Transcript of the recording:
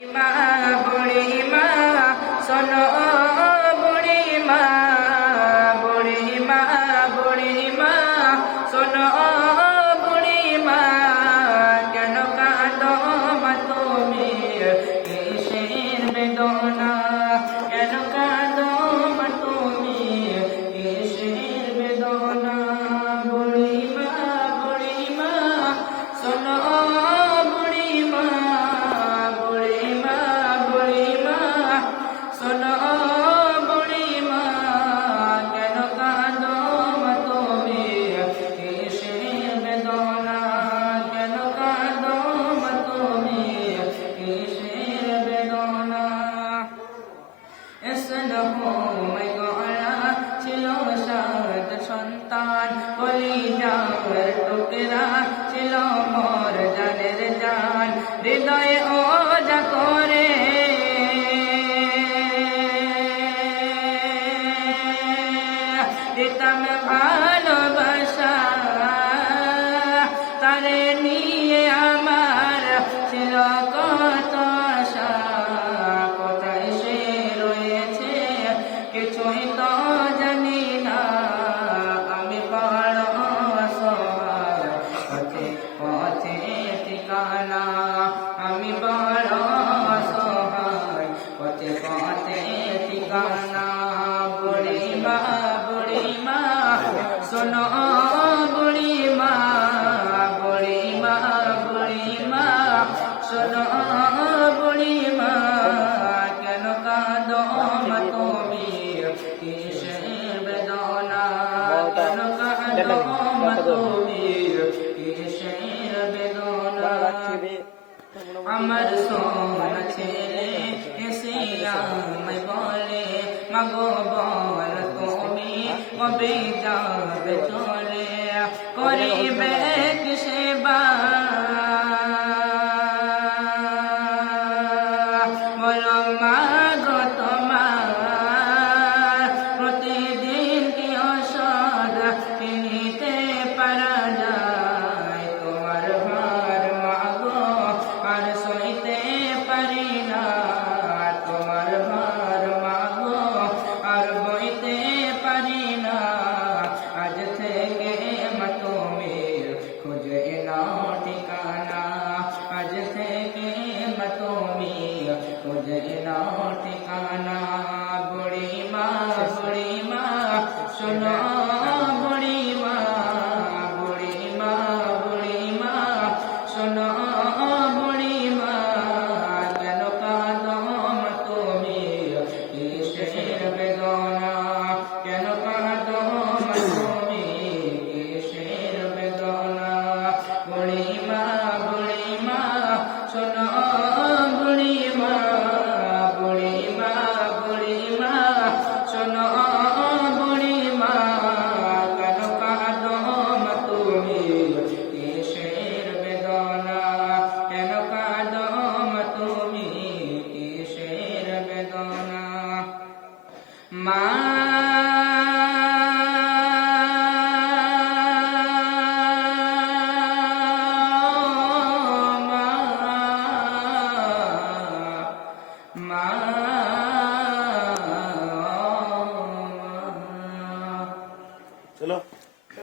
बुढ़ी माँ सुनो बुढ़ी माँ सुनो बुढ़ी माँ केन कांदो मा तुमी किसेर बेदना केन कांदो मा तुमी किसेर बेदना बुढ़ी माँ सुनो সন্তান কলিজার টুকরা ছিল মোর জানের জান হৃদয়ে ওজা করে দিতাম ভালোবাসা তারে নিয়ে আমার ছিল কত আশা কোথায় সে রয়েছে কিছুই তো জানি না আমি বড় অসহায় পথে ঠিকানা আমি বড় অসহায় পথে ঠিকানা বুড়ি মা শোনো বুড়ি মা শোনো বুড়ি মা কেন কাঁদো মা তুমি কিসের বেদনা কেন কাঁদো মা তুমি কিসের বেদনা আমার সোনা ছেলে এসে আমায় বলে মাগো বল তুমি কবে যাবে